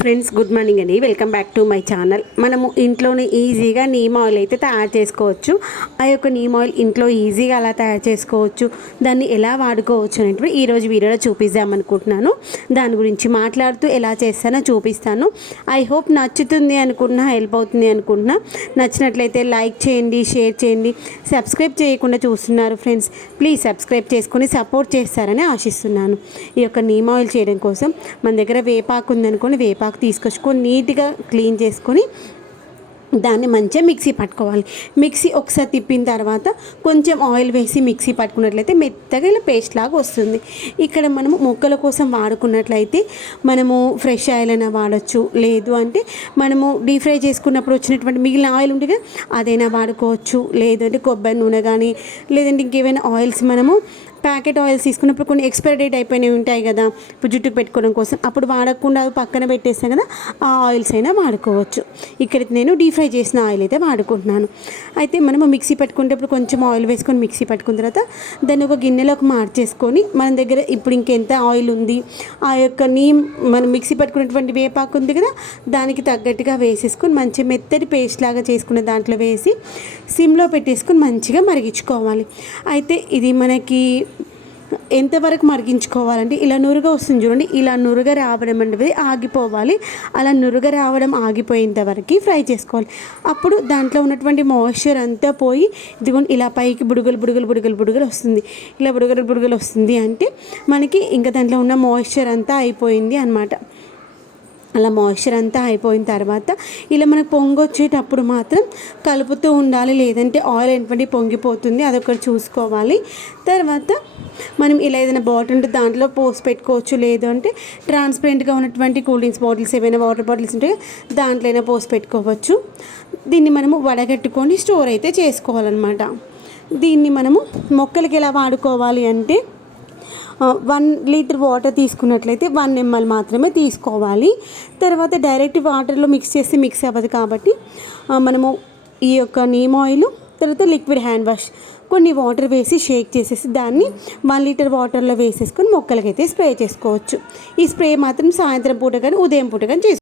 Friends good morning అండి, welcome back to my channel. మనము ఇంట్లోనే ఈజీగా నీమ్ ఆయిల్ అయితే తయారు చేసుకోవచ్చు. ఆ యొక్క నీమ్ ఆయిల్ ఇంట్లో ఈజీగా అలా తయారు చేసుకోవచ్చు, దాన్ని ఎలా వాడుకోవచ్చు అనేటువంటి ఈరోజు వీడియోలో చూపిద్దామనుకుంటున్నాను. దాని గురించి మాట్లాడుతూ ఎలా చేస్తానో చూపిస్తాను. ఐ హోప్ నచ్చుతుంది అనుకుంటున్నా, హెల్ప్ అవుతుంది అనుకుంటున్నా. నచ్చినట్లయితే లైక్ చేయండి, షేర్ చేయండి. సబ్స్క్రైబ్ చేయకుండా చూస్తున్నారు ఫ్రెండ్స్, ప్లీజ్ సబ్స్క్రైబ్ చేసుకొని సపోర్ట్ చేస్తారని ఆశిస్తున్నాను. ఈ యొక్క నీమ్ ఆయిల్ చేయడం కోసం మన దగ్గర వేపాకు ఉందనుకోండి, వేపాకు తీసుకొచ్చుకొని నీట్గా క్లీన్ చేసుకొని దాన్ని మంచిగా మిక్సీ పట్టుకోవాలి. మిక్సీ ఒకసారి తిప్పిన తర్వాత కొంచెం ఆయిల్ వేసి మిక్సీ పట్టుకున్నట్లయితే మెత్తగా ఇలా పేస్ట్ లాగా వస్తుంది. ఇక్కడ మనము మొక్కల కోసం వాడుకున్నట్లయితే మనము ఫ్రెష్ ఆయిల్ అయినా వాడచ్చు, లేదు అంటే మనము డీప్ ఫ్రై చేసుకున్నప్పుడు వచ్చినటువంటి మిగిలిన ఆయిల్ ఉంటుంది కదా, అదైనా వాడుకోవచ్చు. లేదంటే కొబ్బరి నూనె కానీ, లేదంటే ఇంకేమైనా ఆయిల్స్ మనము ప్యాకెట్ ఆయిల్స్ తీసుకున్నప్పుడు కొన్ని ఎక్స్పైరీ డేట్ అయిపోయినవి ఉంటాయి కదా, ఇప్పుడు జుట్టుకు పెట్టుకోవడం కోసం, అప్పుడు వాడకుండా పక్కన పెట్టేస్తాం కదా, ఆ ఆయిల్స్ అయినా వాడుకోవచ్చు. ఇక్కడ నేను డీప్ ఫ్రై చేసిన ఆయిల్ అయితే వాడుకుంటున్నాను. అయితే మనము మిక్సీ పట్టుకునేటప్పుడు కొంచెం ఆయిల్ వేసుకొని మిక్సీ పట్టుకున్న తర్వాత దాన్ని ఒక గిన్నెలోకి మార్చేసుకొని మన దగ్గర ఇప్పుడు ఇంకెంత ఆయిల్ ఉంది, ఆ యొక్క మనం మిక్సీ పట్టుకున్నటువంటి వేపాకు ఉంది కదా, దానికి తగ్గట్టుగా వేసేసుకొని మంచి మెత్తటి పేస్ట్ లాగా చేసుకున్న దాంట్లో వేసి సిమ్లో పెట్టేసుకొని మంచిగా మరిగించుకోవాలి. అయితే ఇది మనకి ఎంతవరకు మరిగించుకోవాలంటే ఇలా నురుగ వస్తుంది చూడండి, ఇలా నురుగ రావడం అనేది ఆగిపోవాలి. అలా నురుగ రావడం ఆగిపోయేంత వరకు ఫ్రై చేసుకోవాలి. అప్పుడు దాంట్లో ఉన్నటువంటి మాయిశ్చర్ అంతా పోయి ఇదిగోండి ఇలా పైకి బుడుగలు బుడుగలు బుడుగలు బుడుగలు వస్తుంది. ఇలా బుడుగలు బుడుగలు వస్తుంది అంటే మనకి ఇంకా దాంట్లో ఉన్న మాయిశ్చర్ అంతా అయిపోయింది అన్నమాట. అలా మాయిశ్చర్ అంతా అయిపోయిన తర్వాత ఇలా మనకు పొంగి వచ్చేటప్పుడు మాత్రం కలుపుతూ ఉండాలి, లేదంటే ఆయిల్ ఏంటంటే పొంగిపోతుంది, అదొకటి చూసుకోవాలి. తర్వాత మనం ఇలా ఏదైనా బాటిల్ ఉంటే దాంట్లో పోసి పెట్టుకోవచ్చు, లేదు అంటే ట్రాన్స్పరెంట్గా ఉన్నటువంటి కూల్ డ్రింక్స్ బాటిల్స్, ఏమైనా వాటర్ బాటిల్స్ ఉంటే దాంట్లో అయినా పోసి పెట్టుకోవచ్చు. దీన్ని మనము వడగట్టుకొని స్టోర్ అయితే చేసుకోవాలన్నమాట. దీన్ని మనము మొక్కలకి ఎలా వాడుకోవాలి అంటే 1 లీటర్ వాటర్ తీసుకున్నట్లయితే 1 ml మాత్రమే తీసుకోవాలి. తర్వాత డైరెక్ట్ వాటర్లో మిక్స్ చేస్తే మిక్స్ అవ్వదు కాబట్టి మనము ఈ యొక్క నీమ్ ఆయిల్, తర్వాత లిక్విడ్ హ్యాండ్ వాష్ కొన్ని వాటర్ వేసి షేక్ చేసేసి దాన్ని 1 లీటర్ వాటర్లో వేసేసుకొని మొక్కలకైతే స్ప్రే చేసుకోవచ్చు. ఈ స్ప్రే మాత్రం సాయంత్రం పూట కానీ ఉదయం పూట కానీ చేసుకోవచ్చు.